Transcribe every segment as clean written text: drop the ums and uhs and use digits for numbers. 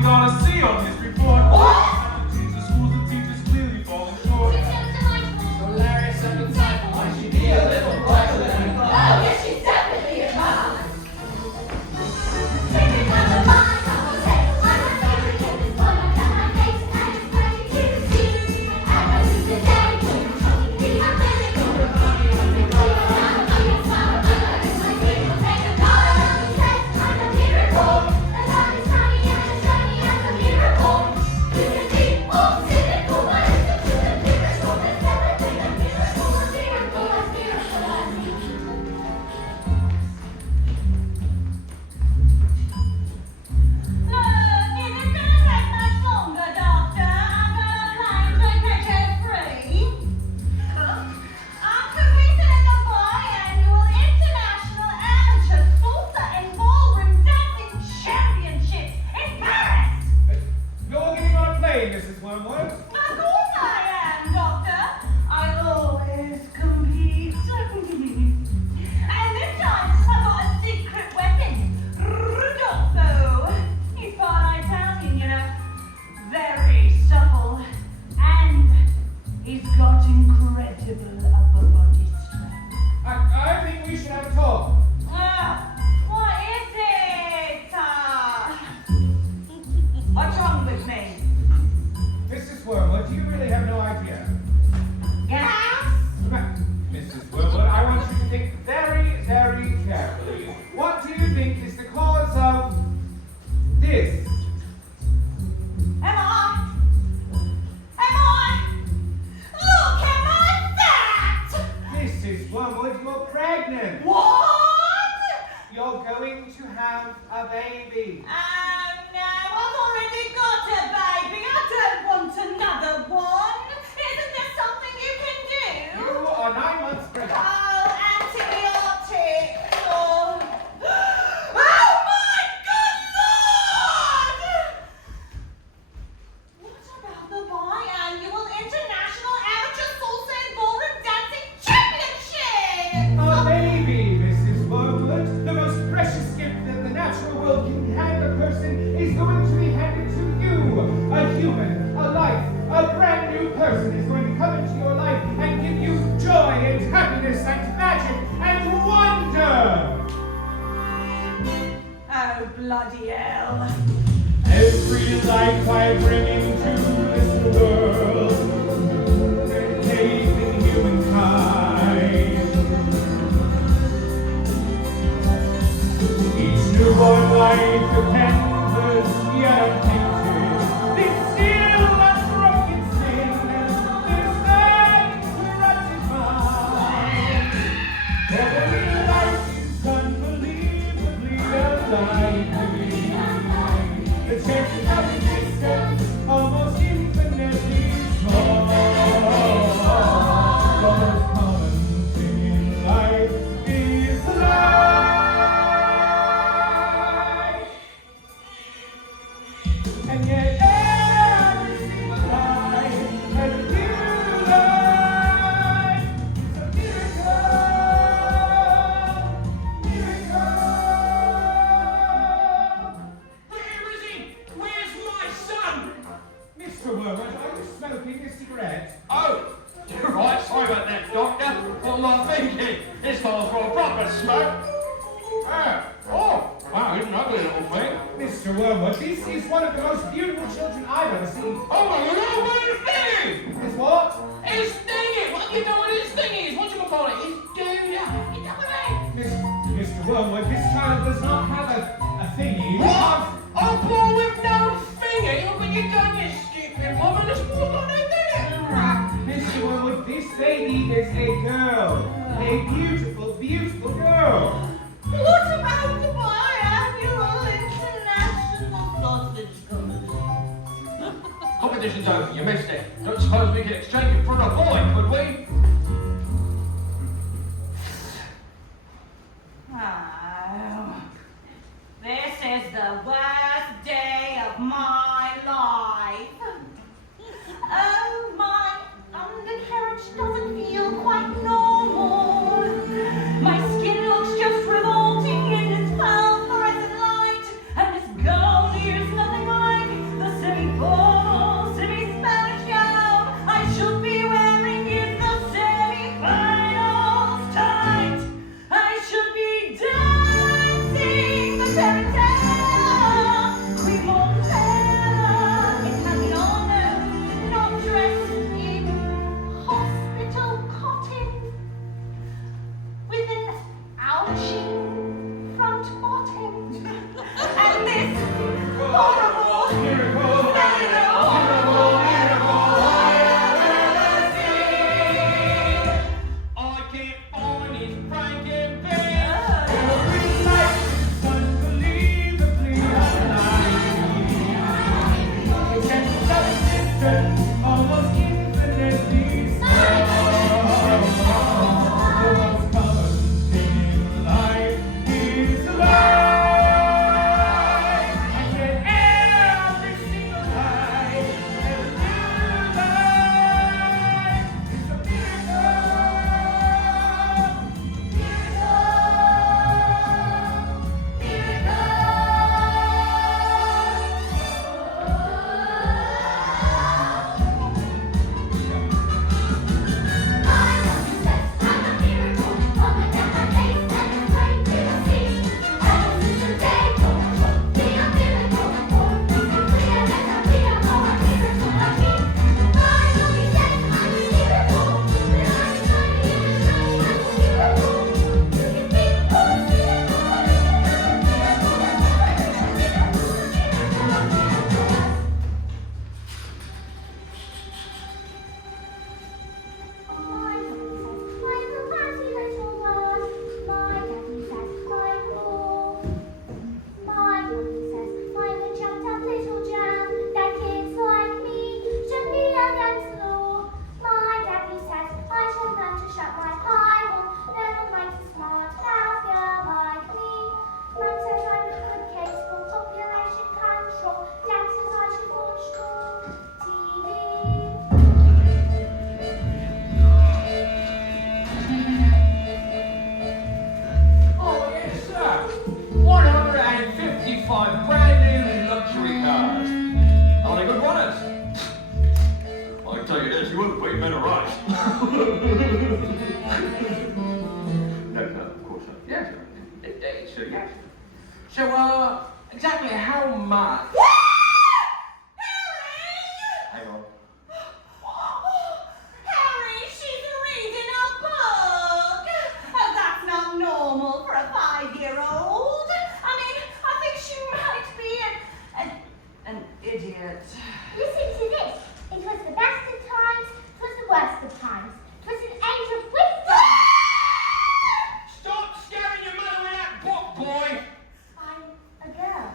we gonna see on this report? What? Teachers, schools, and teachers clearly falling short. Hilarious and insightful. Might she be a little brighter than we thought? Oh, yes, she's definitely a mom. Mrs. Wormwood. Of course I am, Doctor. I always compete. And this time I've got a secret weapon. Rudolfo. He's part Italian, you know. Very supple. And he's got incredible upper body strength. I think we should have a talk. What is it? What's wrong with me? Mrs. Wormwood, do you really have no idea? Yes? Mrs. Wormwood, I want you to think very, very carefully. What do you think is the cause of this? Am I? Look at my fat! Mrs. Wormwood, you're pregnant. What? You're going to have a baby. Oh no, I've already got a baby. I don't want another one. Isn't there something you can do? You are 9 months pregnant. Oh, antibiotics or... Oh my good Lord! What about the biannual International Amateur Salsa and Ballroom Dancing Championship? A baby, Mrs. Wormwood. The most precious gift that the natural world can hand a person is going to be handed to you. A human, a life, a brand new person is going to come into your life and give you joy and happiness and magic and wonder. Oh, bloody hell. Every life I bring into this world, faith in humankind. Each newborn life, a canvas yet painted. This still unbroken sin, this uncorrupted mind. Every life is unbelievably alive. The chances of existence almost infinitely small. The most common thing in life is life. And yet every single life has a new life. It's a miracle. Where is he? Where's my son? Mr. Wormwood, are you smoking a cigarette? Oh, you're right. Sorry about that, Doctor. What am I thinking? It's time for a proper smoke. Oh, wow, he's an ugly little thing. Mr. Wormwood, this is one of the most beautiful children I've ever seen. Oh my God, what is thingy? Is what? It's thingy. What do you know what his thingy is? What do you call it? It's dude. You know what I mean? Mr. Wormwood, this child does not have a thingy. What? Oh, boy, with no thingy? What have you done, you stupid woman? Let's walk on it, Mr. Wormwood, this baby is a girl. A beautiful, beautiful girl. What about the biannual International Sausage Competition? Competition's over. You missed it. Don't suppose we could exchange it for a boy, could we? Oh, this is the worst day of my life. Oh, my undercarriage doesn't feel quite normal. My skin looks just revolting in its phosphorescent light, and this gold here's nothing like right. No, of course not. Yes, sir, yes. So, exactly how much? Hang on. Harry, she's reading a book. Oh, that's not normal for a 5-year-old. I mean, I think she might be an idiot. Listen to this. It was the best of times, it was the worst of times. It was an age of wisdom. Stop scaring your mother with that book, boy! I'm a girl.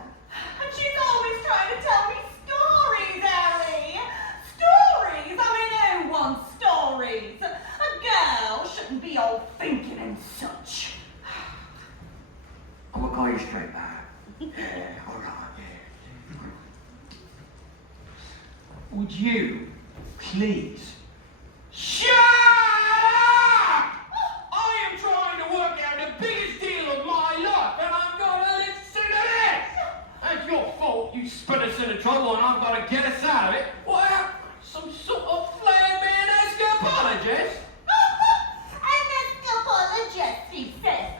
And she's always trying to tell me stories, Harry. Stories? I mean, who wants stories? A girl shouldn't be all thinking and such. I'm gonna call you straight back. Yeah, all right, yeah. Would you please shut up? I am trying to work out the biggest deal of my life, and I'm gonna listen to this. That's your fault. You spit us into trouble, and I've got to get us out of it. What? Some sort of flaming apologist? An apologist, he says.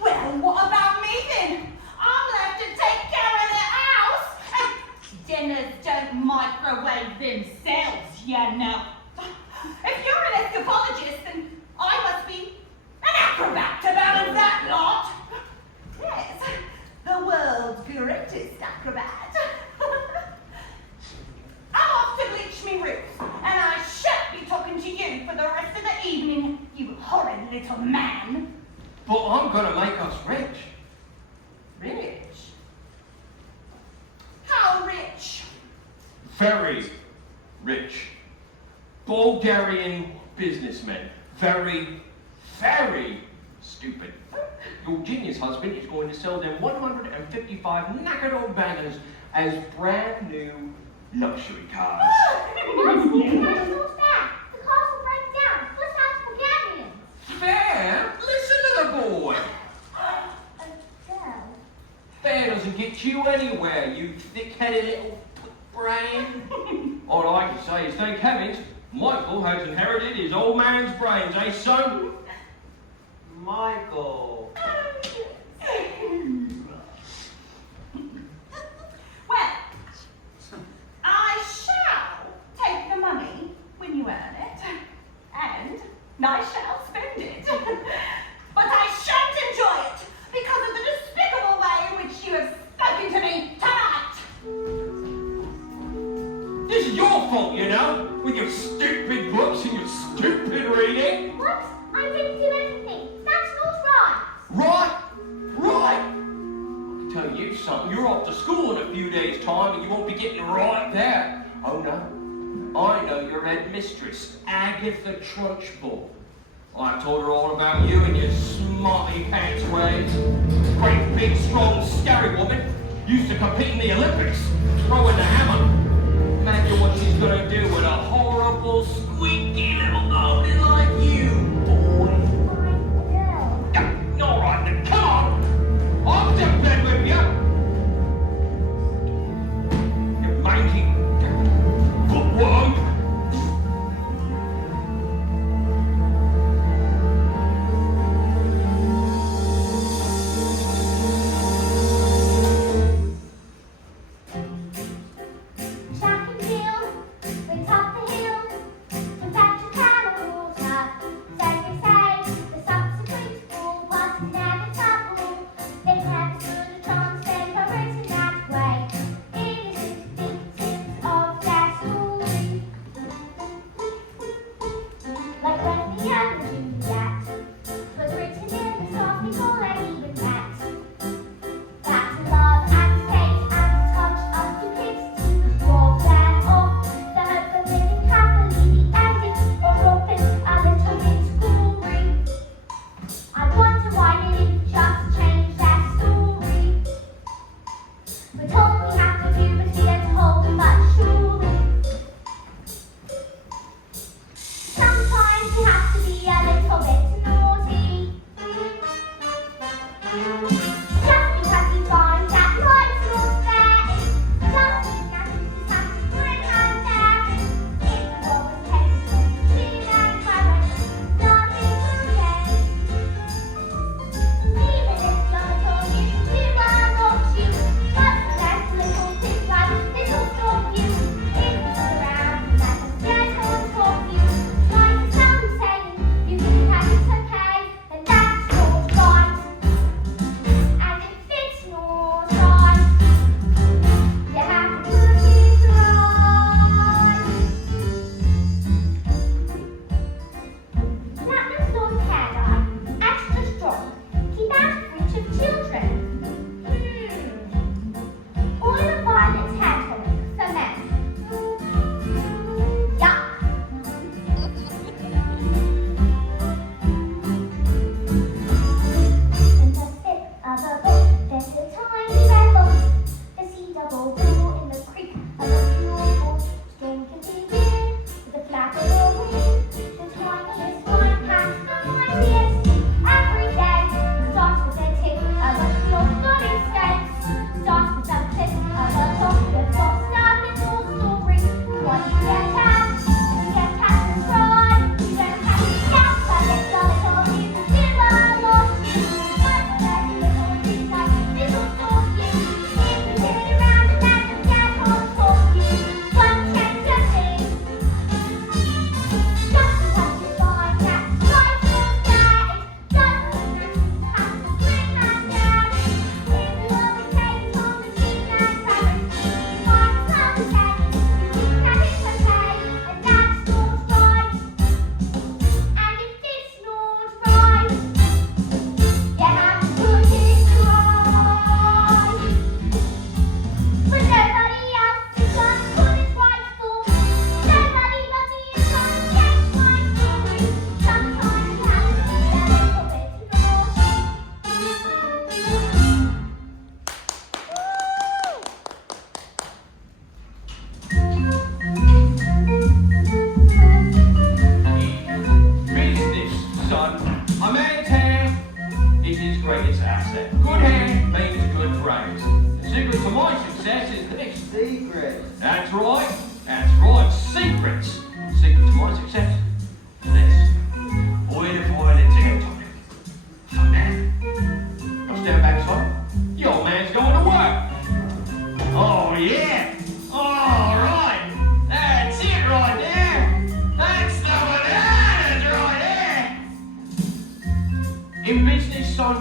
Well, what about me then? I'm left to take care of the house. And dinners don't microwave themselves, you know. If you're an escapologist, then I must be an acrobat to balance that lot. Yes, the world's greatest acrobat. I'm off to bleach me roots, and I shan't be talking to you for the rest of the evening, you horrid little man. But I'm gonna make us rich. Rich? How rich? Very rich. Bulgarian businessmen. Very, very stupid. Your genius husband is going to sell them 155 knackered old bangers as brand new luxury cars. What's the castle's back? The castle breaks down. What's out Bulgarians? Fair? Listen to the boy. A girl. Fair doesn't get you anywhere, you thick-headed little brain. All I can say is thank heavens Michael has inherited his old man's brains, eh, son? Michael. Well, I shall take the money when you earn it, and I shall spend it. But I shan't enjoy it because of the despicable way in which you have spoken to me tonight. This is your fault, you know, with your stupid books and your stupid reading. What? I didn't do anything. That's not right. Right? Right? I can tell you something. You're off to school in a few days' time and you won't be getting right there. Oh no. I know your headmistress, Agatha Trunchbull. I told her all about you and your smarty pants ways. Great big strong scary woman. Used to compete in the Olympics, throwing the hammer. Imagine what she's gonna do with a horrible, squeaky little goldie like you, boy. I'm a girl. Yeah, all right then, come on. I'll jump in with you. You manky bookworm. Track and field, we top the hill. St. Patrick Carnival's have finish. Secrets. That's right. That's right. Secrets. Secret to my success. This. Boy the violin together. Fun man. Now stand back, son. The old man's going to work. Oh, yeah. All right. That's it right there. That's the bananas right there. In business, son,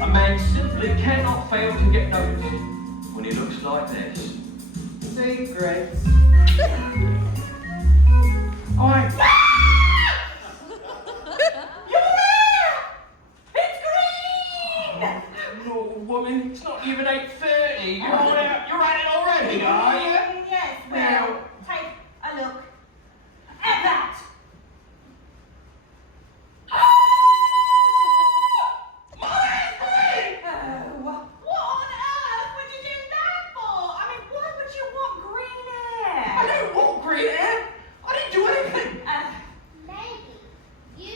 a man simply cannot fail to get noticed when he looks like this. Secrets. All right. No, woman, it's not even 8:30. You're at it already, are you? Yes, well, take a look at that. Mine's green! Oh, what on earth would you do that for? I mean, why would you want green I hair? don't want green hair. I didn't do anything. Maybe you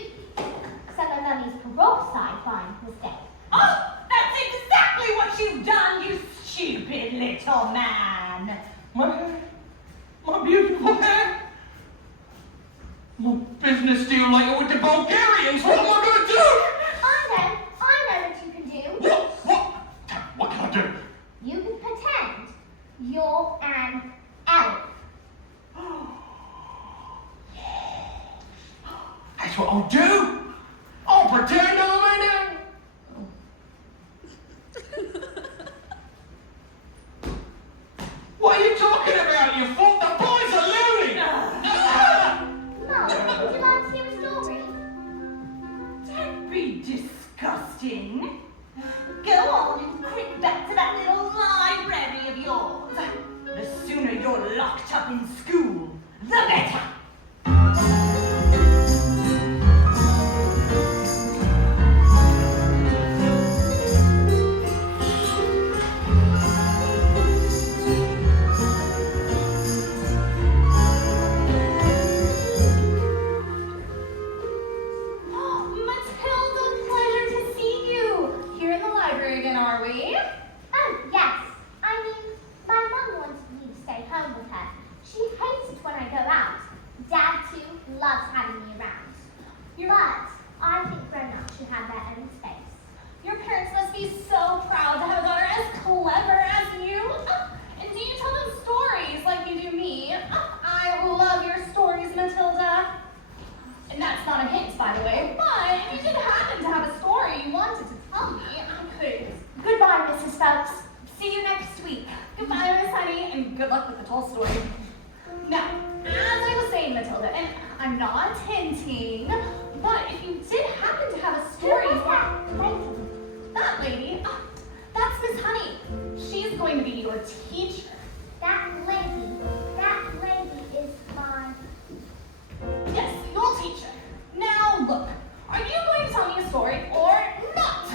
some of Mummy's peroxide mistake. Oh, that's exactly what you've done, you stupid little man. My hair. My beautiful hair. My business deal later with the Bulgarians. What am I going to do? I know what you can do. What can I do? You can pretend you're an elf. That's what I'll do. I'll pretend I'm an elf. What are you talking about, you fool? The boys are loony! Mum, would you like to hear a story? Don't be disgusting. Go on and creep back to that little library of yours. The sooner you're locked up in school, the better. Matilda, pleasure to see you. Here in the library again, are we? Oh, yes. I mean, my mum wants me to stay home with her. She hates it when I go out. Dad, too, loves having me around. But I think grown-ups should have their own space. Your parents must be so proud to have a daughter as clever as you. And do you tell them stories like you do me? I love your stories, Matilda. And that's not a hint, by the way, but if you did happen to have a story you wanted to tell me, I could. Goodbye, Mrs. Phelps. See you next week. Goodbye, Miss Honey, and good luck with the Tolstoy. Now, as I was saying, Matilda, and I'm not hinting, but if you did happen to have a story Who you was want... that lady? That lady? That's Miss Honey. She's going to be your teacher. That lady is my... Yes, your teacher. Now, look, are you going to tell me a story or not?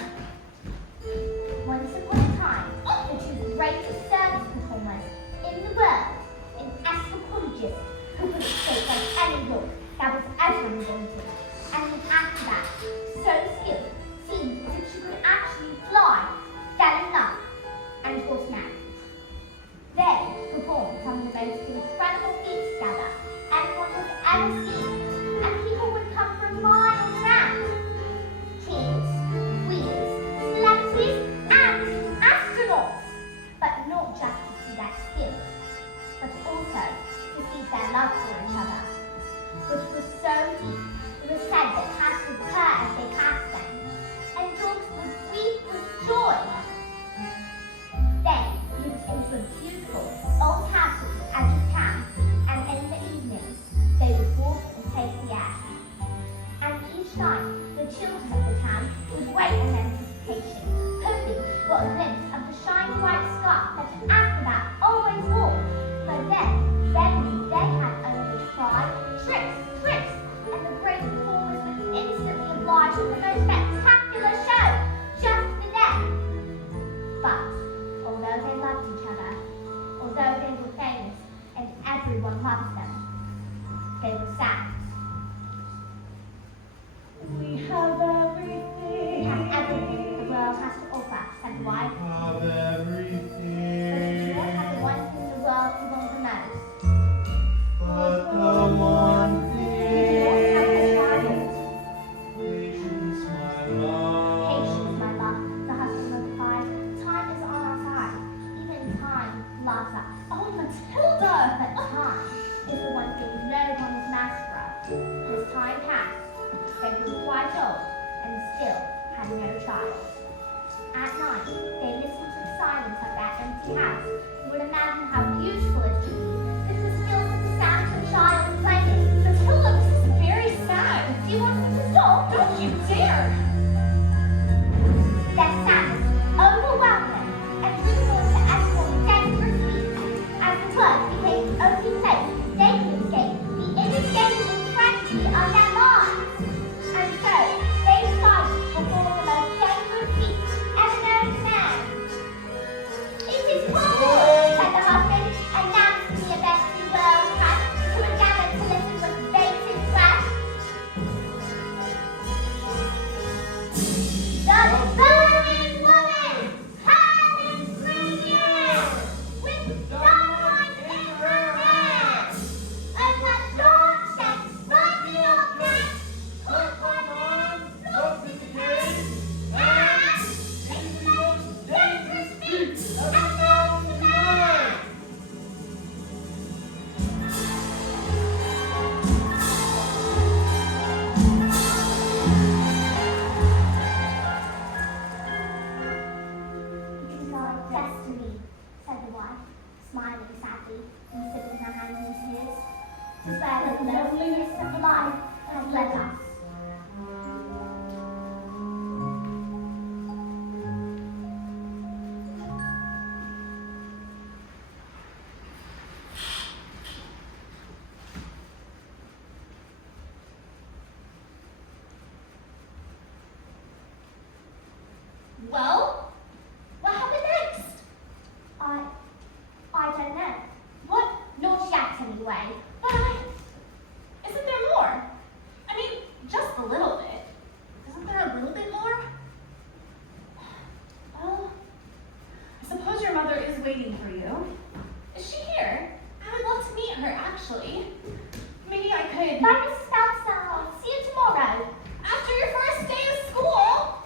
Once upon a time, the two greatest circus performers in the world, an anthropologist who could shape like any book that was ever invented, and an acrobat so skilled seemed as if she could actually fly, fell in love, and was married. They performed some of the most incredible feats together anyone has ever seen, and people would come from miles around. Kings, queens, celebrities, and astronauts. But not just to see their skill, but also to see their love for each other, which was so deep, it was said that cats would purr as they passed them, and dogs would weep with joy. They moved into a beautiful old castle as you can, and in the evenings they would walk and take the air. And each night the children of the town would wait in anticipation, hoping for a glimpse of the shiny white scarf that an acrobat always wore. But then they had only to cry, tricks, tricks, Oh, Matilda! But time is the one thing no one is master of. As time passed, they grew quite old and still had no child. At night, they listened to the silence of that empty house. You would imagine how beautiful it would be if it was filled with the sound of a child playing. Matilda, this is very sad. Do you want me to stop? Don't you dare! Their sadness overwhelmed them and drew them on to animal dangerous feet. As the world became the only place they could escape the inescapable tragedy of their lives. And so, they decided to perform the most dangerous feat ever known to man. It is wrong, said the husband, announcing the event to the world press, who had gathered to listen with bated breath. The burning woman, hurling through the air, with dynamite in her hand. And the dawn set sprightly object, took one arm, looked at the game, and into the most dangerous feat ever known to man. It is our destiny, said the wife, smiling sadly and sipping her hands in tears. To where the loneliness of life has led us. Well, what happened next? I don't know. What? Not yet, anyway. But isn't there more? I mean, just a little bit. Isn't there a little bit more? Well, I suppose your mother is waiting for you. Is she here? I would love to meet her, actually. Maybe I could. Bye, Mrs. Phelps. I'll see you tomorrow. After your first day of school.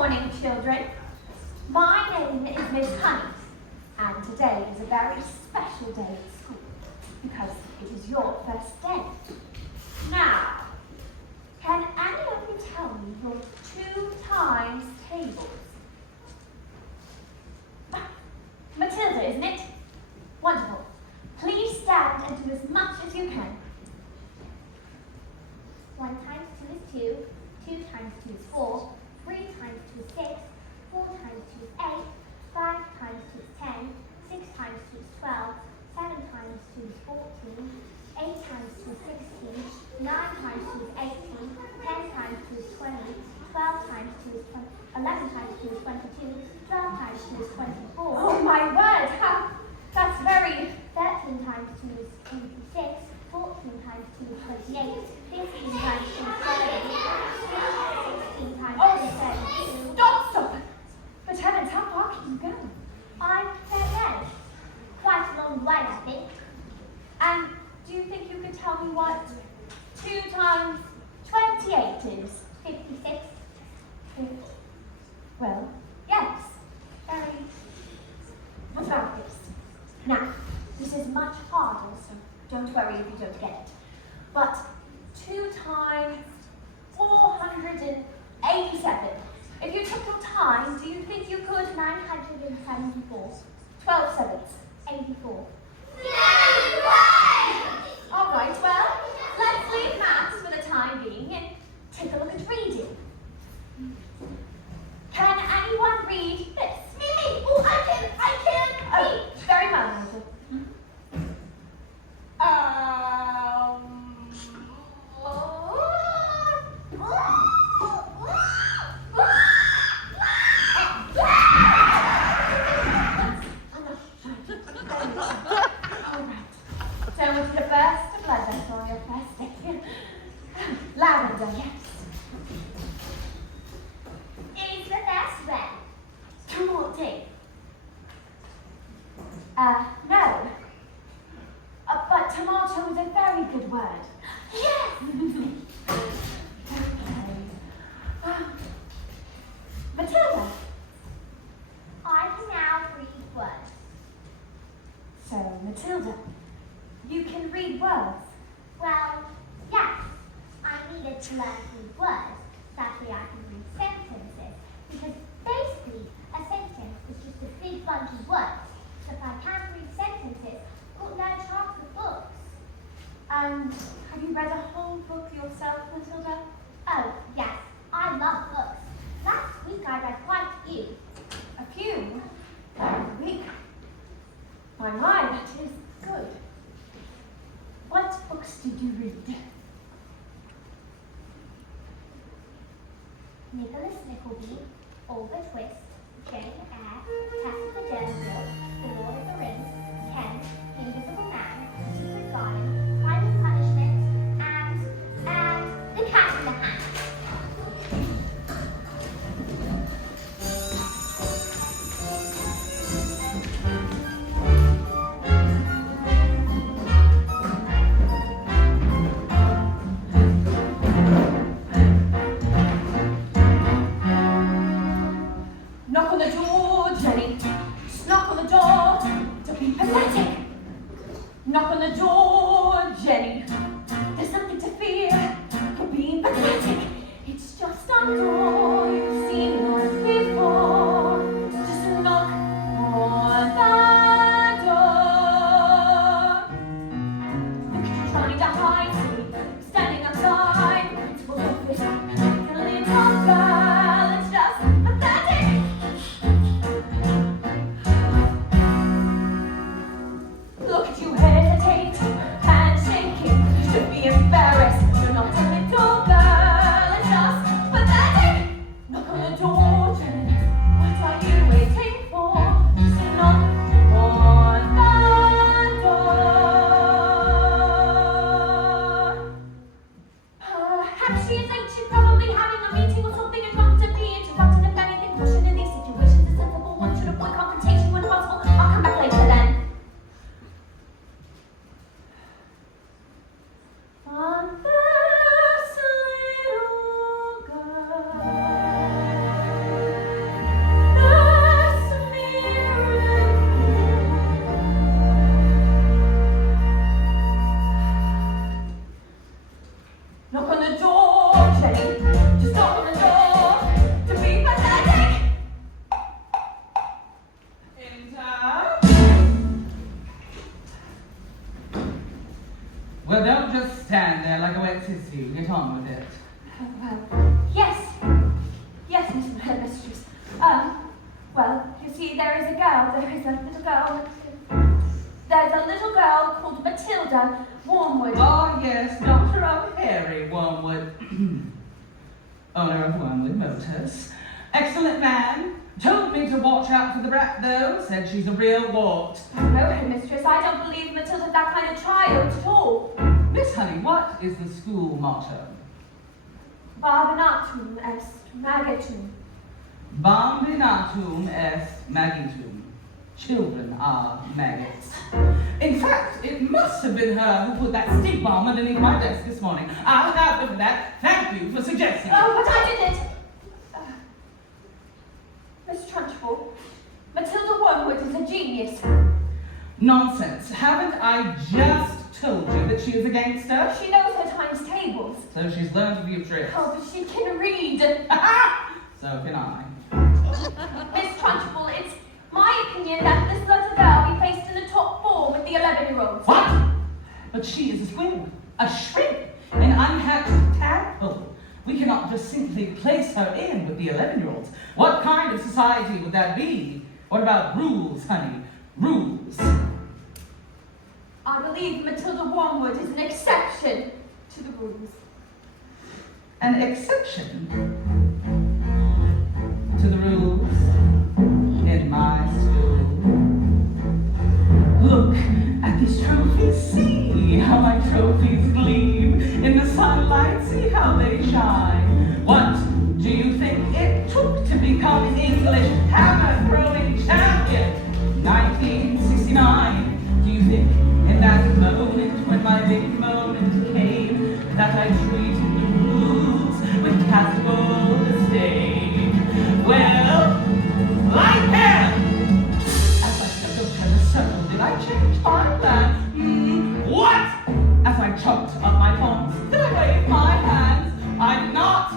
morning, children. My name is Miss Honey, and today is a very special day at school because it is your first day. Now, can any of you tell me your 2 times tables? Matilda, isn't it? Wonderful. Please stand and do as much as you can. 1 times 2 is 2, 2 times 2 is 4, 3 times 2 is 6, 4 times 2 is 8, 5 times 2 is 10, 6 times 2 is 12, 7 times 2 is 14, 8 times 2 is 16, 9 times 2 is 18, 10 times 2 is 20, 12 times 2 is 20, 11 times 2 is 22, 12 times 2 is 24. Oh my word! That's very... 13 times 2 is 26, 14 times 2 is 28, 15 times 2 is 30, 16 times 2 is 32. Stop! But heavens, how far can you go? I don't know. Quite a long way, I think. And do you think you could tell me what 2 times 28 is? 56. Well, yes. Very. What about this? Now, this is much harder, so don't worry if you don't get it. But 2 times 487. If you took your time, do you think you could 974. 12 sevens? 84. All right, well, let's leave maths for the time being and take a look at reading. Can anyone read this? Me! Oh, I can! Oh, very well, Nigel. So was it a burst of pleasure for your first day? Lavender, yes. Is the best red? Tomorrow. No. But tomato is a very good word. Yes! Okay. Matilda. I can now read words. So, Matilda, you can read words. Well, yes. I needed to learn to read words. That way I can read sentences. Because basically, a sentence is just a big bunch of words. So if I can't read sentences, I've got no chance with books. And have you read a whole book yourself, Matilda? Oh, yes. I love books. Last week I read quite a few. A few? A week? My, that is good. What books did you read? Nicholas Nickleby, Oliver Twist, Jane Eyre, Tessa the Journal, The Lord of the Rings, Ken, The Invisible Man, The Secret Garden, Crime and Punishment, and The Cat in the Hat. Knock on the door, Jenny. Knock on the door. Don't be pathetic. Knock on the door, Jenny. There's nothing to fear. You're being pathetic. It's just a door you've seen once before. Just a knock on the door. Look at you trying to hide me. Standing outside the principal's office. A little girl, it's just pathetic. Look at you hesitate, hands shaking. You should be embarrassed. You're not a little girl, it's just pathetic. there's a little girl. There's a little girl called Matilda Wormwood. Oh, yes, daughter of Harry Wormwood, owner of Wormwood Motors. Excellent man. Told me to watch out for the brat, though. Said she's a real wart. No, headmistress, I don't believe Matilda's that kind of child at all. Miss Honey, what is the school motto? Barbinatum est magitum. Bambinatum est magitum. Children are maggots. In fact, it must have been her who put that stink bomb underneath my desk this morning. I'll have her for that. Thank you for suggesting it. Oh, but I didn't. Miss Trunchbull, Matilda Wormwood is a genius. Nonsense. Haven't I just told you that she is a gangster? She knows her times tables. So she's learned a few tricks. Oh, but she can read. So can I. Miss Trunchbull, it's my opinion that this little girl be placed in the top 4 with the 11-year-olds. What? But she is a squirrel, a shrimp, an unhatched tadpole. We cannot just simply place her in with the 11-year-olds. What kind of society would that be? What about rules, honey? Rules. I believe Matilda Wormwood is an exception to the rules. An exception to the rules in my school. Look at these trophies. See how my trophies gleam in the sunlight. See how they shine. What do you think it took to become an English hammer-throwing champion? 1969. Do you think in that moment when my big moment came that I treated the rules with casual disdain? Well, like hell! As I stepped up to the circle, did I change my plan? What? As I chopped up my palms, did I wave my hands? I did not.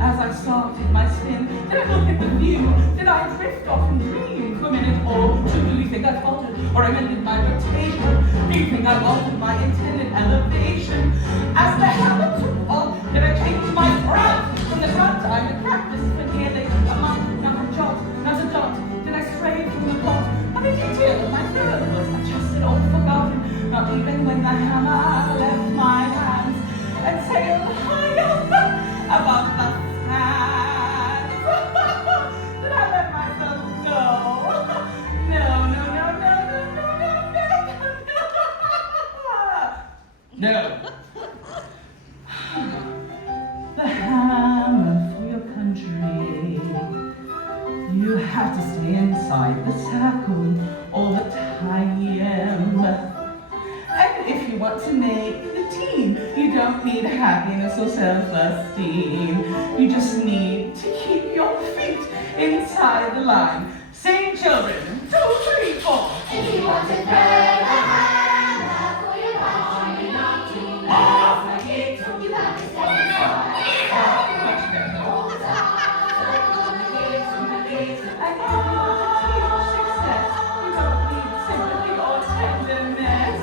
As I started my spin, did I look at the view? Did I drift off and dream for a minute or two? Do you think I faltered or amended my rotation? Do you think I altered my intended elevation? As the hammer took off, did I change my route? From the front, I had practiced for nearly a month. Not a jot, not a dot. Did I stray from the plot? Not a detail of my third was adjusted or forgotten. Not even when the hammer left my hands and sailed high up above the sands. Did I let myself go? No. The hammer for your country. You have to stay inside the circle all the time. And if you want to make the team, you don't need happiness or self-esteem. You just need to keep your feet inside the line. Sing, children. 2, 3, 4. If you want to throw a hammer for your country, not to Off! you have to stay inside. Much better. All the time. And in order to teach success, you don't need sympathy or tenderness.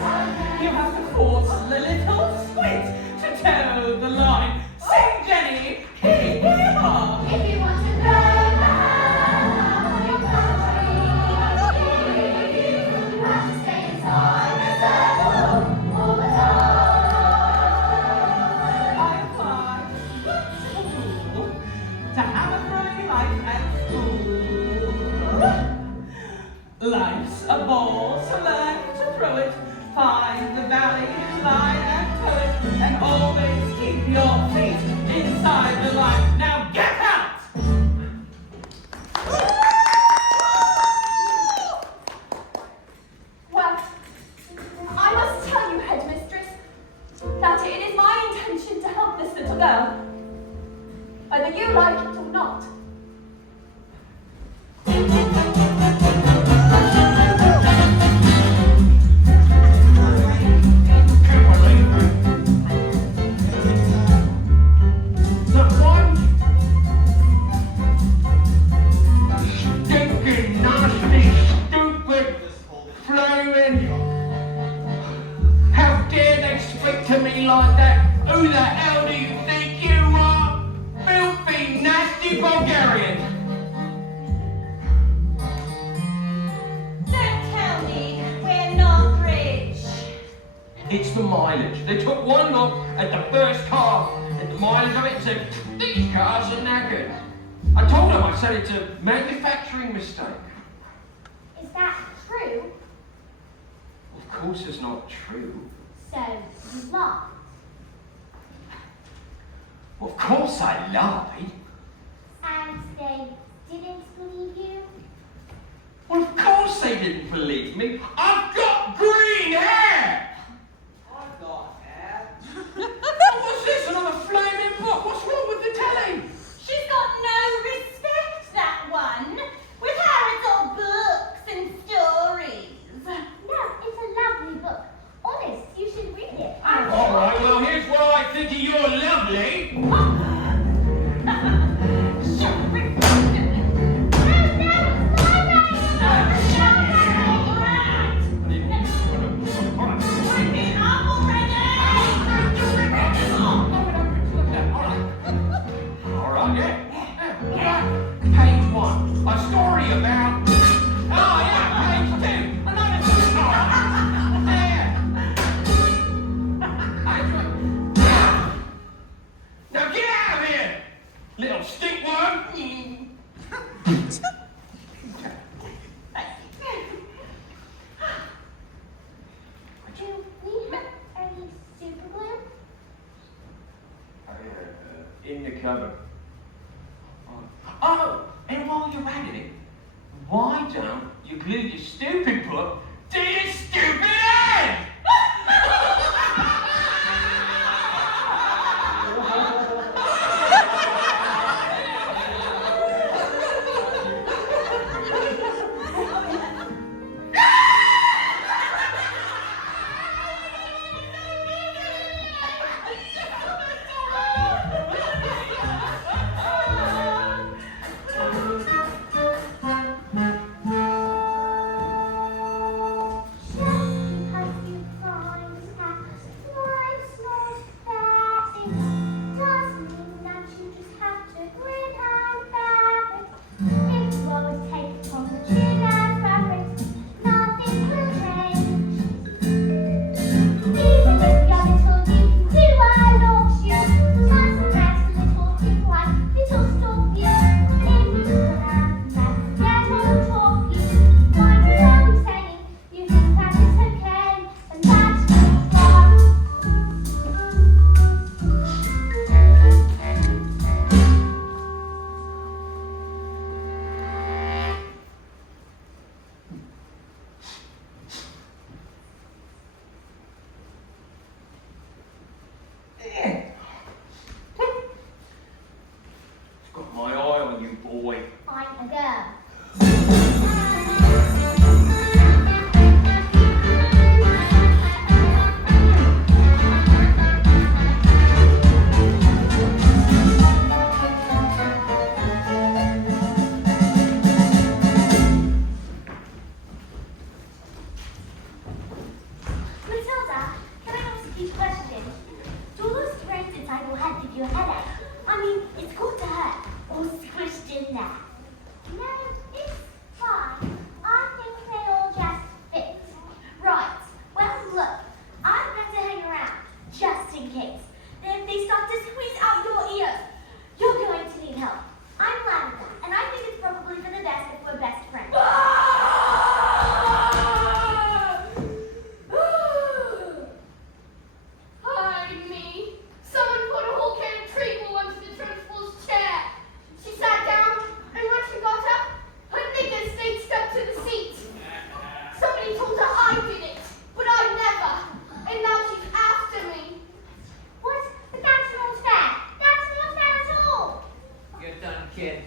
You have to force the little squint to toe the line. Sing, Jenny! Hee-haw! If you want to throw a hammer for your country, you have to stay inside the circle all the time. I apply one simple rule to hammer throwing life at school. Life's a ball, so learn to throw it. Find the valley, line and toe it, and always keep your feet inside the line. Now get out! Well, I must tell you, headmistress, that it is my intention to help this little girl, whether you like it or not. That one stinking, nasty, stupid, flaming. How dare they speak to me like that? Who the hell do you think you are? Filthy, nasty Bulgarian. It's the mileage. They took one look at the first car, at the mileage of it, and said, these cars are knackered. I told them, I said it's a manufacturing mistake. Is that true? Of course it's not true. So you lied. Well, of course I lied. And they didn't believe you? Well, of course they didn't believe me. I've got green hair! I've got hair. What's this, another flaming book? What's wrong with the telly? She's got no respect, that one. With her, it's all books and stories. No, it's a lovely book. Honest, you should read it. All right, well, here's what I think of your lovely. All right, yeah. Page 1, a story about... Oh, yeah, page 2, another story. Now get out of here, little stinkworm! Do we have any super glue? In the cupboard. Oh, and while you're at it, why don't you glue your stupid book to your stupid head? Got my eye on you, boy. I'm a girl. Matilda, can I ask you a question? Do those brains inside your head give you a headache? I mean, it's got to hurt. Or squished in there. No, it's fine. I think they all just fit. Right. Well, look, I'm going to hang around, just in case. Then if they start to squeeze out your ears, you're going to need help. I'm Lavender, and I think it's probably for the best if we're best friends. Hide me. Someone put a whole can of treacle under the principal's chair. She sat down, and when she got up, her nigger stayed stuck to the seat. Somebody told her I did it, but I never. And now she's after me. What? But that's not fair. That's not fair at all. You're done, kid.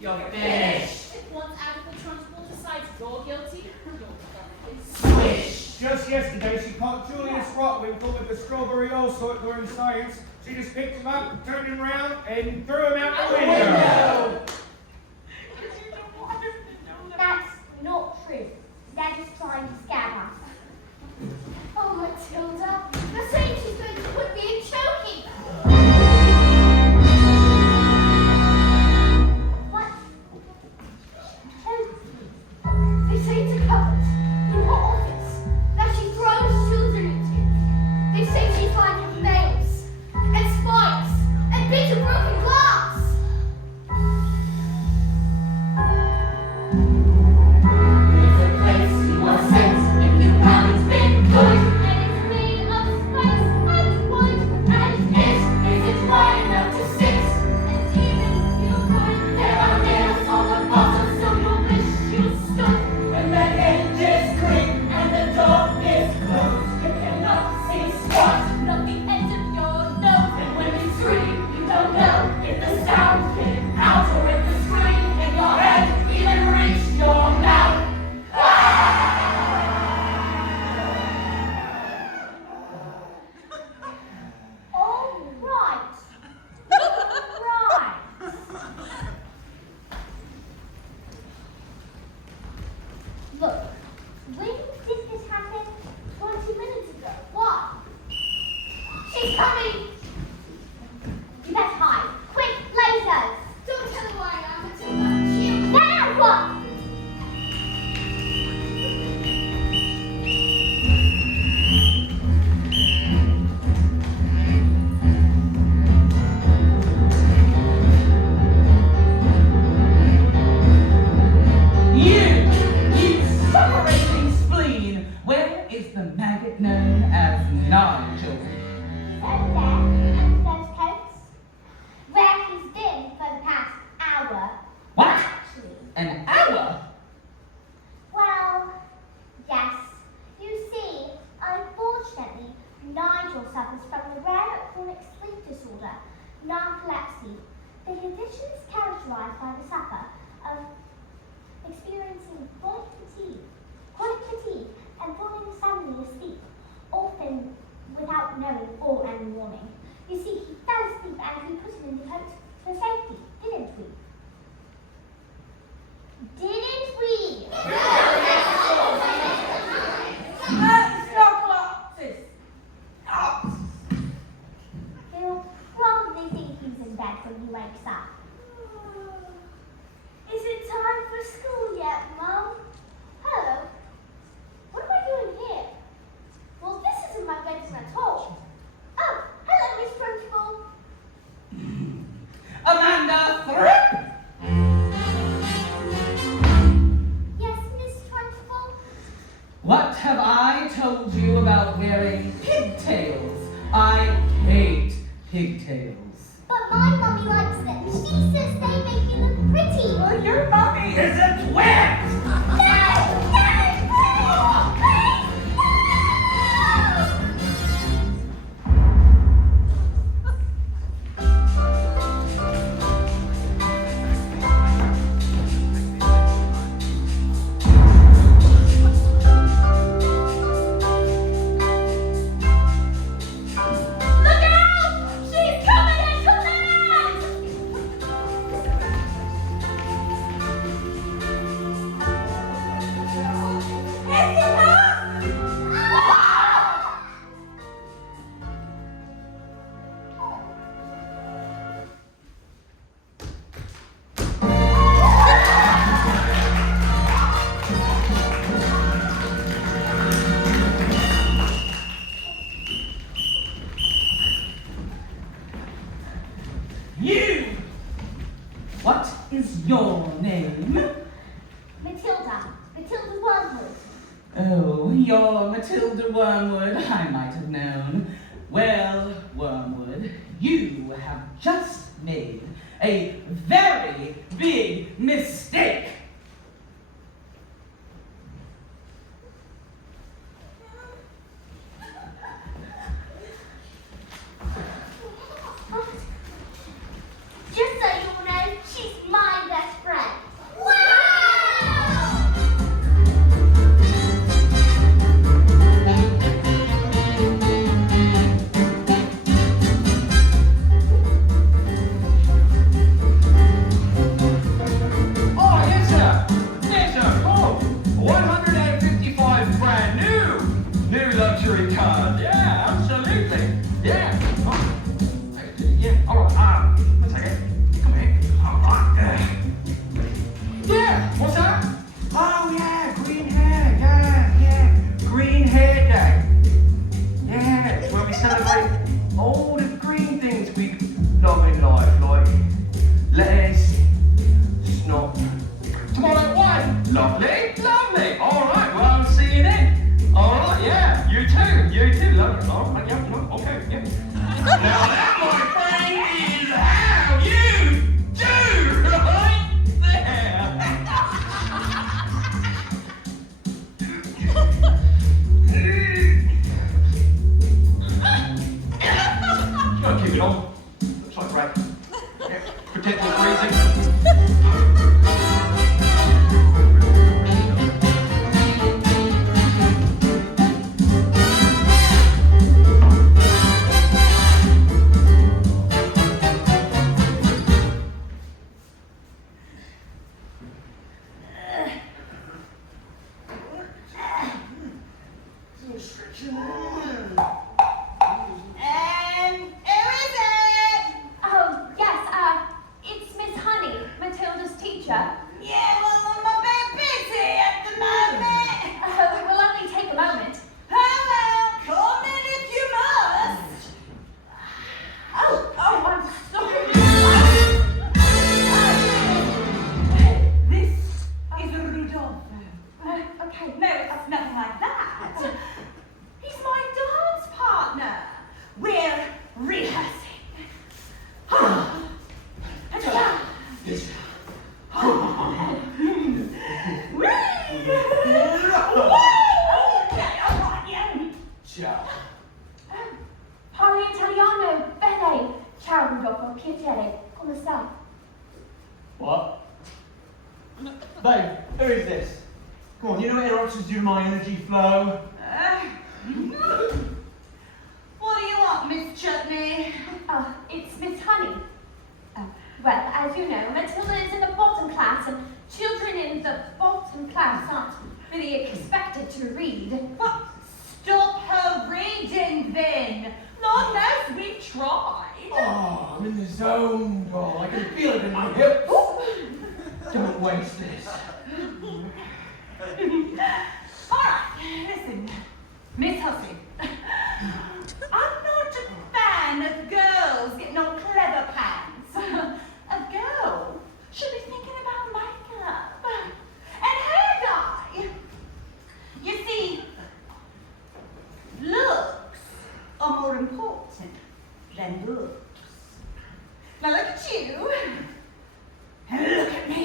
You're finished. Once Agatha Trunchbull decides you're guilty, you're perfectly Swish. Just yesterday, she caught Julius Rotwinkle with the strawberry allsort learned science. She just picked him up, turned him around, and threw him out the window. That's not true. They're just trying to scam us. Oh, Matilda, they're saying she's going to put me in choking. What? They say it's a cupboard in her office that she throws children into. hour. What? Actually. An hour? Well, yes. You see, unfortunately, Nigel suffers from the rare chronic sleep disorder, narcolepsy. The condition is characterized by the sufferer of experiencing chronic fatigue, and falling suddenly asleep, often without knowing or any warning. You see, he fell asleep and we put him in the coach for safety, didn't we? Didn't we? He'll probably think he's in bed when he wakes up. Is it time for school yet, Mum? Hello. What am I doing here? Well, this isn't my bedroom at all. Oh, hello, Miss Principal. Amanda Thripp? Yes, Miss Principal? What have I told you about wearing pigtails? I hate pigtails. But my mummy likes them. She says they make you look pretty. Well, your mommy is a twit! You! What is your name? Matilda. Matilda Wormwood. Oh, you're Matilda Wormwood, I might have known. Well, Wormwood, you have just made a very big mistake. Just so you know, she's my best friend. Wow! Oh, yes, sir. Oh, 155 brand new luxury cars. Yeah, absolutely. Yeah. Oh, yeah. All right. One second. Come here. All right. Yeah. What's that? Oh, yeah. Green hair. Yeah. Green hair day. Yeah. It's where we celebrate all the green things we love in life, like lettuce, snot. Tomorrow at 1. Lovely. All right, well, I'll see you then. All right, yeah. You too. Lovely. All right, yeah, no, okay, yeah. Now that, my friend, is how you do right there. Gotta keep it on. Looks like Brad. Yeah, pretend we're freezing. And who is it? Oh, yes, it's Miss Honey, Matilda's teacher. Yeah, well, I'm a bit busy at the moment. Oh, it will only take a moment. Oh, well, come in if you must. Oh, I'm sorry. This is Rudolph. Okay. No, it's nothing like that. He's my dance partner. We're rehearsing. Yes. Okay, all right, yeah. Ciao. Parli italiano, bene. Ciao Rudolfo, piacere. Come sta? What? Babe, who is this? Come on, you know interruptions due to my energy flow. What do you want, Miss Chutney? It's Miss Honey. Well, as you know, Matilda is in the bottom class, and children in the bottom class aren't really expected to read. Well, stop her reading then. Lord knows we tried. Oh, I'm in the zone, Paul. I can feel it in my hips. Don't waste this. All right, listen, Miss Hussey. I'm not a fan of girls getting on clever pants. A girl should be thinking about makeup and hair dye. You see, looks are more important than looks. Now look at you, and look at me.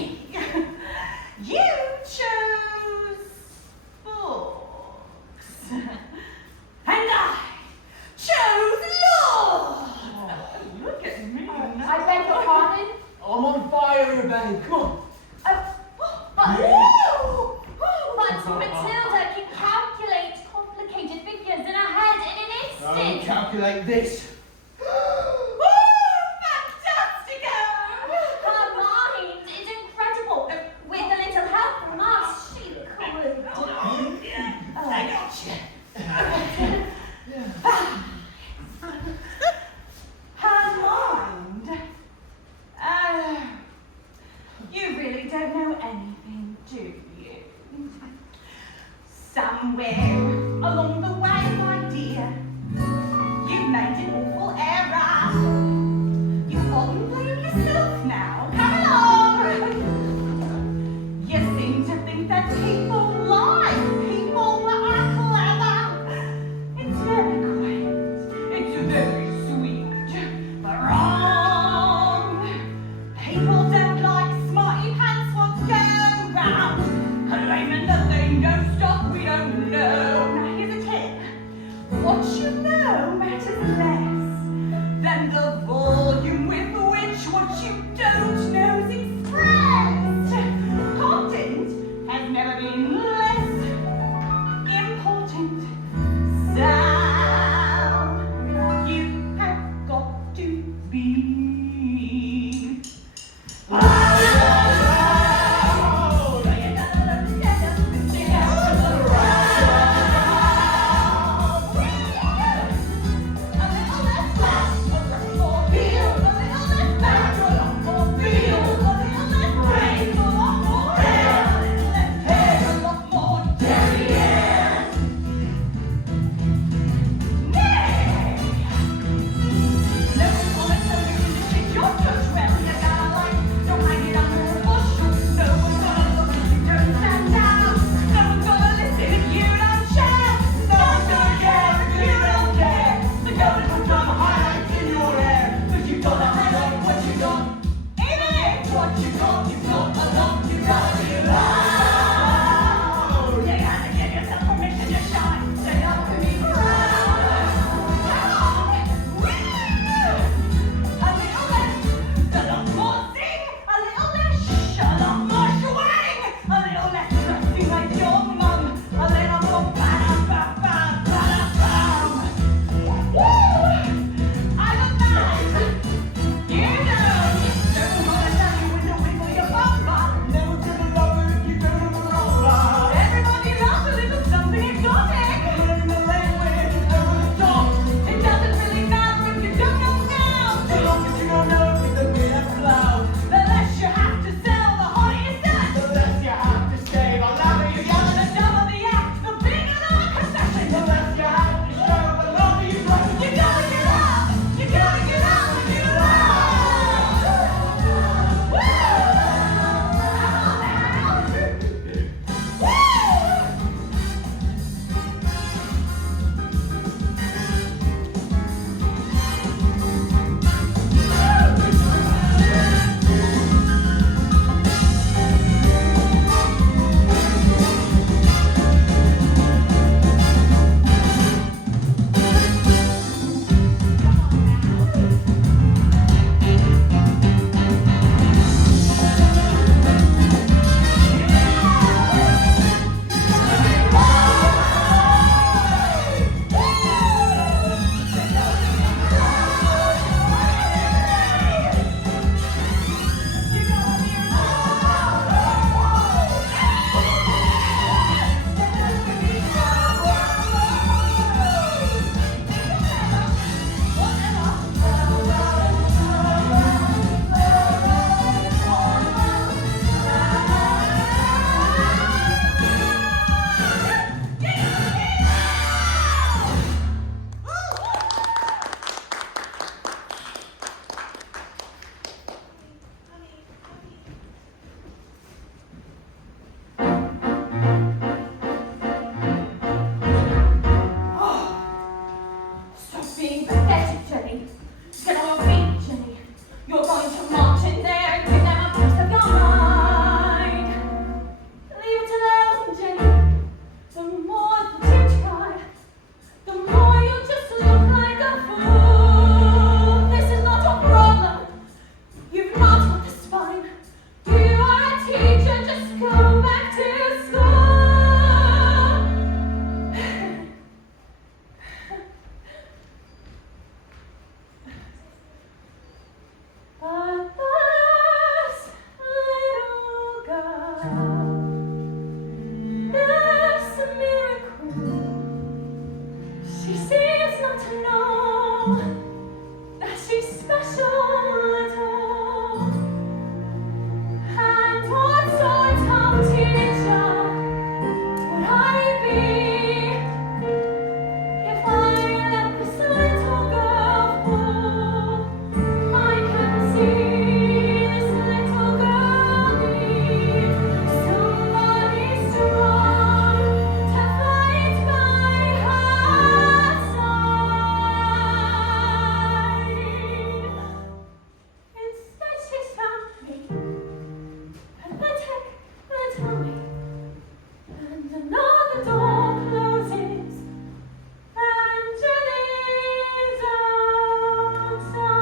You chose books, and I chose law. Look at me. I beg your pardon? I'm on fire here, babe. Come on. But Matilda can calculate complicated figures in her head in an instant. Calculate this. Her mind is incredible. With a little help from us, she could. I got you. Her mind. You really don't know anything, do you? Somewhere along the way, my dear, you made an awful error. You often blame yourself now. Come along. You seem to think that people like people that are clever. It's very quaint. It's very sweet. But wrong. People don't like smarty pants what go round, claiming that they know stuff we don't know. Now here's a tip. What you know matters less than the volume with which what you don't know is expressed. Content has never been less important. So you have got to be. There's a miracle. She seems not to know that she's special at all. And what sort of teacher would I be if I let this little girl fall? I can see this little girl needs somebody strong to fight by her side. Instead, she's found me, pathetic little me, and another door closes, and Jenny's outside.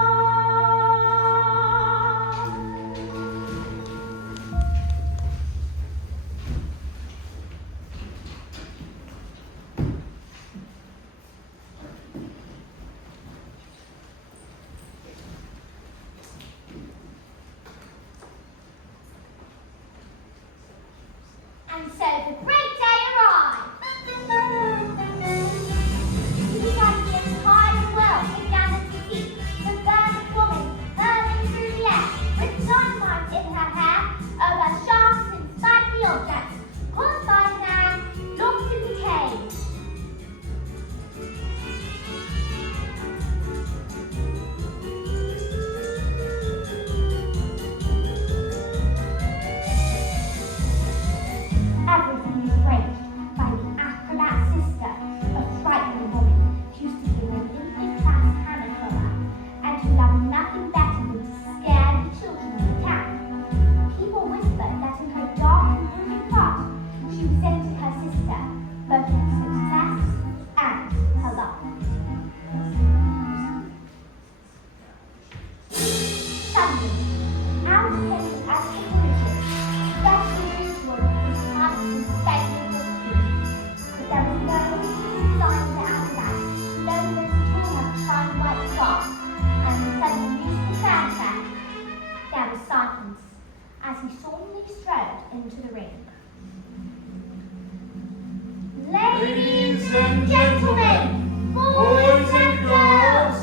And so the great day arrived. It was like the entire world had gathered to see the burning woman hurling through the air with dynamite in her hair over sharp and spiky objects caused by a man locked in the cage. Everything was arranged by the acrobat sister, a frightening woman who used to be an Olympic class hammer thrower and who loved nothing better than to scare the children of the town. People whispered that in her dark and brooding heart she resented her sister, both her success and her love. Suddenly, out came the astropolitan, special ritual was having spectacle but there was no sign of the outside, no one to tell her to shine white star, and the sudden musical soundtrack, there was silence as he solemnly strode into the ring. Ladies and gentlemen, boys and girls,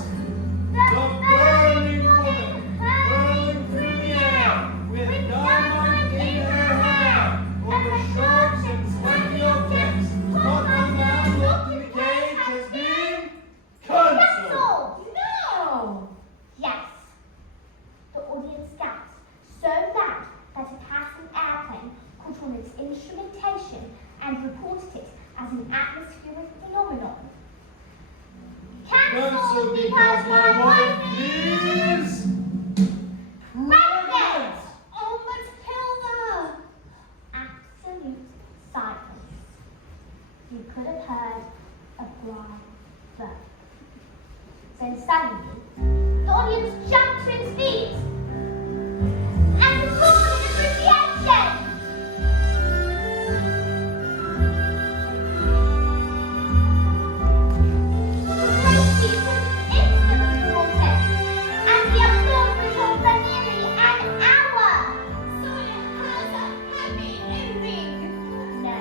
the burning woman hurling through the air with dynamite in her hair over sharp and spiky objects caught by the man locked in the cage has been cancelled. No! Yes. The audience gasped so loud that a passing airplane caught on its instrumentation and reported it as an atmospheric phenomenon. Cancelled because my wife is pregnant! Oh, Matilda! Absolute silence. You could have heard a cry birth. Then suddenly, the audience jumped to its feet and roared in appreciation. The proceeds was instantly reported, and the applause went on for nearly an hour. So it has a happy ending. No.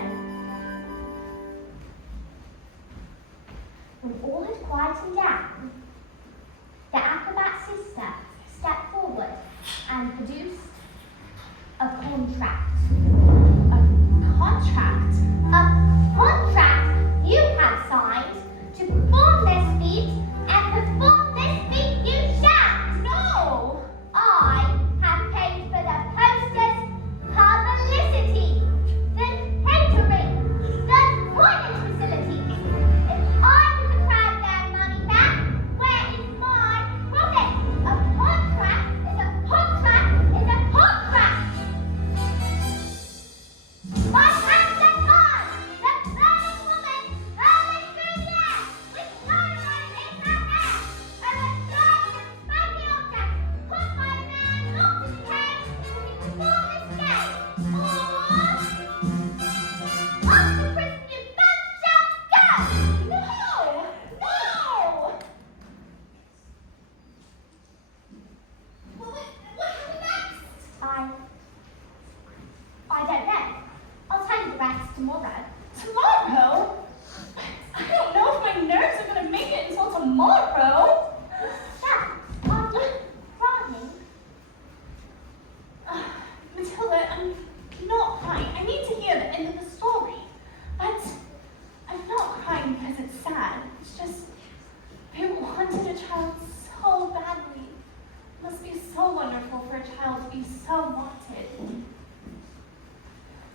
When all had quietened down, the acrobat sister stepped forward and produced a contract. A contract? A contract you have signed to perform this feat, and perform this feat you shall. No! I have paid for the posters, publicity, the catering, the toilet facilities. If I was to crowd their money back, where is my profit? A contract is a contract is a contract. My hands are gone. The burning some more bread. Tomorrow? I don't know if my nerves are going to make it until tomorrow. Dad, are you crying? Matilda, I'm not crying. I need to hear the end of the story. But I'm not crying because it's sad. It's just, I wanted a child so badly. It must be so wonderful for a child to be so wanted.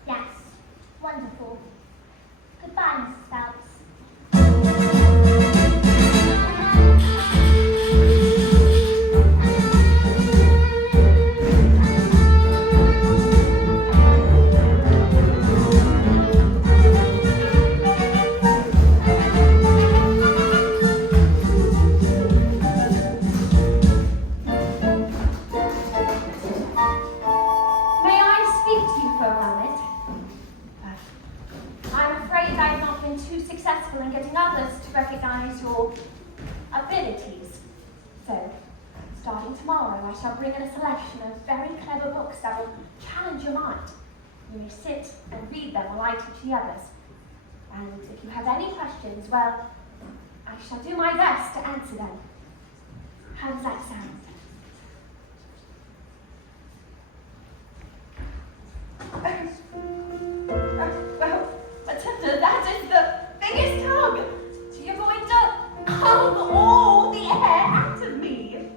Yes, wonderful. Goodbye, Mrs. Phelps. May I speak to you for a moment? I'm afraid I've not been too successful in getting others to recognize your abilities. So, starting tomorrow, I shall bring in a selection of very clever books that will challenge your mind. You may sit and read them while I teach the others. And if you have any questions, well, I shall do my best to answer them. How does that sound? Well, Matilda, that is the biggest hug. So you're going to hug all the air out of me.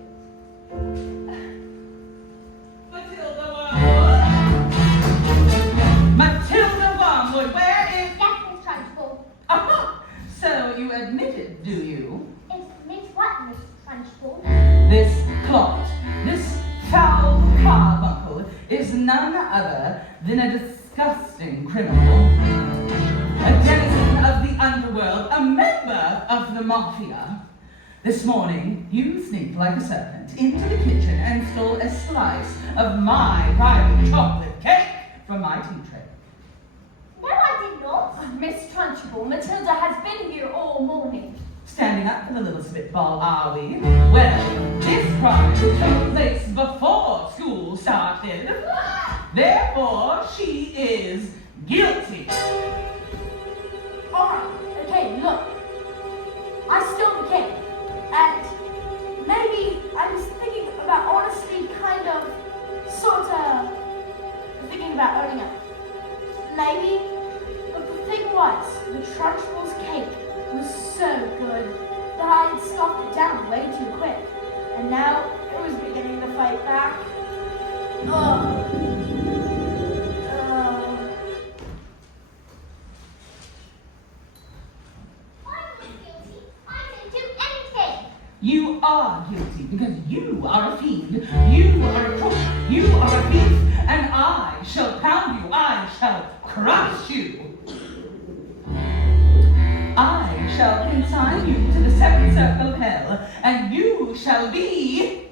Matilda Wormwood! Matilda Wormwood, where is... Yes, Miss Trunchbull. Aha! So you admit it, do you? It's Miss what, Miss Trunchbull? This plot, this foul carbuncle, is none other than a disgusting criminal, a denizen of the underworld, a member of the mafia. This morning, you sneaked like a serpent into the kitchen and stole a slice of my private chocolate cake from my tea tray. No, I did not. Miss Trunchbull, Matilda has been here all morning. Standing up for the little spitball, are we? Well, this crime took place before school started. Therefore, she is guilty. Alright, okay, look. I stole the cake. And maybe I was thinking about honestly thinking about owning up. Maybe, but the thing was, the Trunchbull's cake was so good that I had stuffed it down way too quick. And now it was beginning to fight back. You are guilty because you are a fiend, you are a crook, you are a thief, and I shall pound you, I shall crush you. I shall consign you to the seventh circle of hell, and you shall be...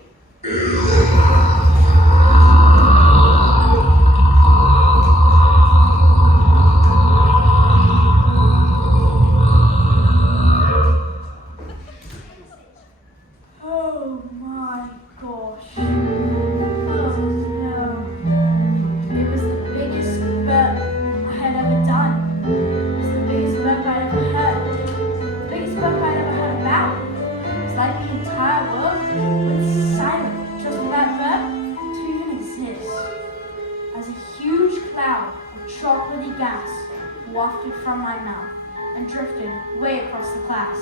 Oh my gosh. Oh no. It was the biggest bet I had ever done. It was the biggest bet I ever had. The biggest bet I ever had about. It was like the entire world went silent just for that bet to even exist. As a huge cloud of chocolatey gas wafted from my mouth and drifted way across the class.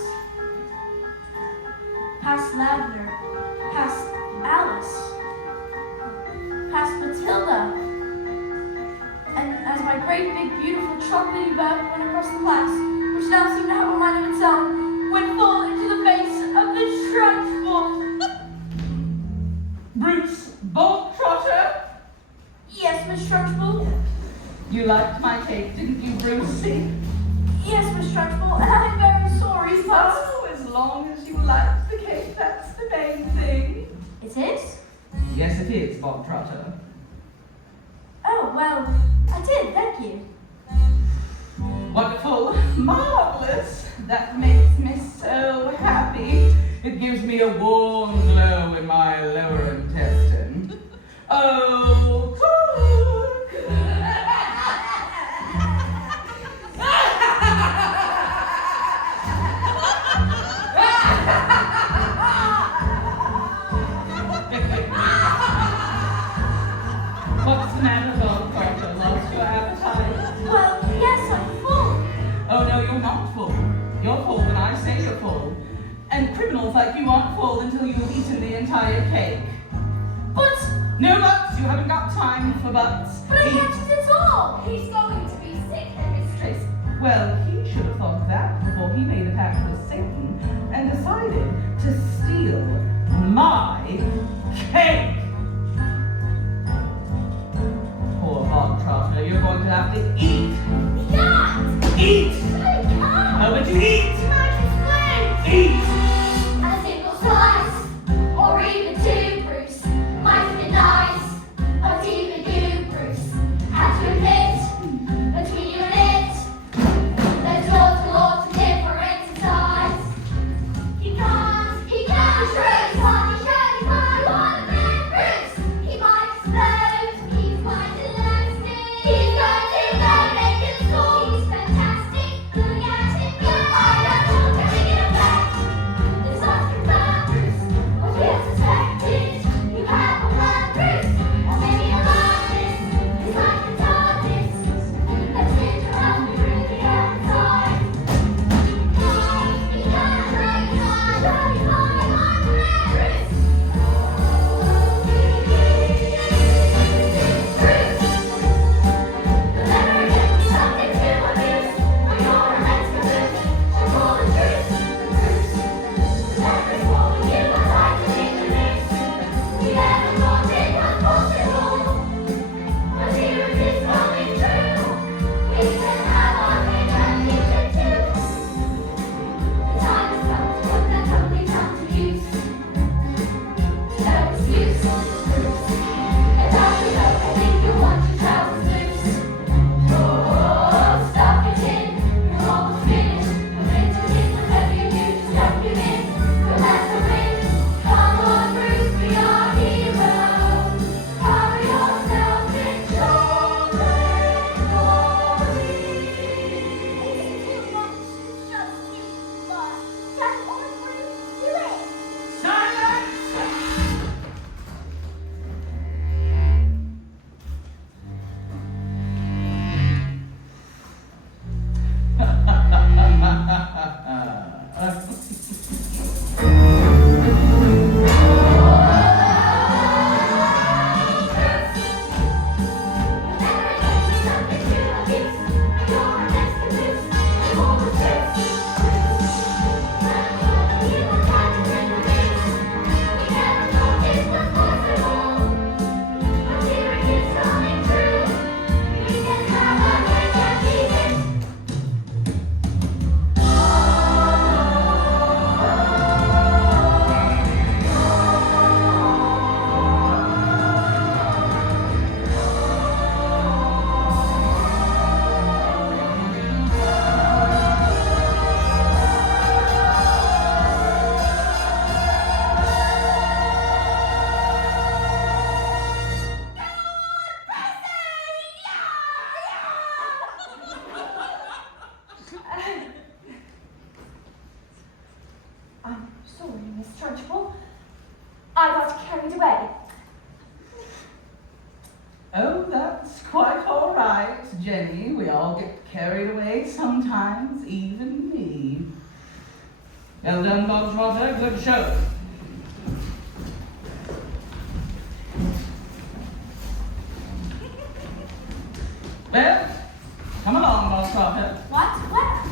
Past Lavender, past Alice, past Matilda, and as my great big beautiful chocolatey boat went across the class, which now seemed to have a mind of its own, went full into the face of the Trunchbull. Bruce Bogtrotter? Yes, Miss Trunchbull. You liked my cake, didn't you, Brucey? Yes, Miss Trunchbull, and I'm very sorry, but... Oh, as long as you liked the cake, that's the main thing. It is? Yes, it is, Bogtrotter. Oh, well, I did, thank you. Wonderful, marvelous. That makes me so happy. It gives me a warm glow in my lower intestine. Oh, cook! like you aren't full until you've eaten the entire cake. But no buts, you haven't got time for buts. But I can't eat it all. He's going to be sick, headmistress. Well, he should have thought of that before he made a pact with Satan and decided to steal my cake. Poor Bob Trotter, you're going to have to eat. He can't. Eat! I can't. How about you eat? I can Eat! a single slice, or even two, Bruce, might have been nice. But even you, Bruce, have to admit, between you and it, there's lots of difference in size. He can't, he surely can't, want a man, Bruce. He might explode, he's quite elastic. He's going to go make it school. He's fantastic, look at him, you'll find out what's coming in effect. It's not confirmed, Bruce, what we have suspected. You have a plan, Bruce, or maybe a madness. It's like the darkness that's been around me through the outside. He can't, surely can't, want a man, Bruce. But never again something to abuse. For you're an ex-caboose. She'll pull the truth, Bruce. The never swallowing you and try to make the news. We never thought it was possible. But here it is coming true. We can have our cake and eat it too. The time has come to put that ugly down to use. No excuse, Bruce. And as you know, I think you want your trousers loose. Oh, stuff it in. You're almost finished. Commit to it, whatever you do, just don't give in. Don't let the win. Come on, Bruce, be our hero. Cover yourself in chocolate glory. It's too much. Just too much. Get on, Bruce. Do it. Silence! I'm sorry, Miss Trunchbull. I got carried away. Oh, that's quite all right, Jenny. We all get carried away sometimes, even me. Well done, Bob Trotter. Good show. Well, come along, Bob Trotter. What? Where?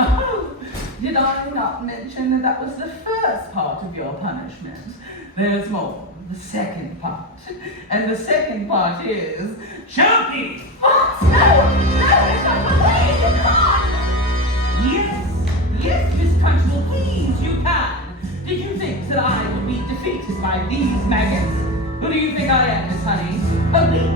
Oh, did I not mention that that was the first part of your punishment? There's more. The second part. And the second part is choking. What? No! Please, you can't! Yes, Miss Trunchbull, please, you can. Did you think that I would be defeated by these maggots? Who do you think I am, Miss Honey? A bee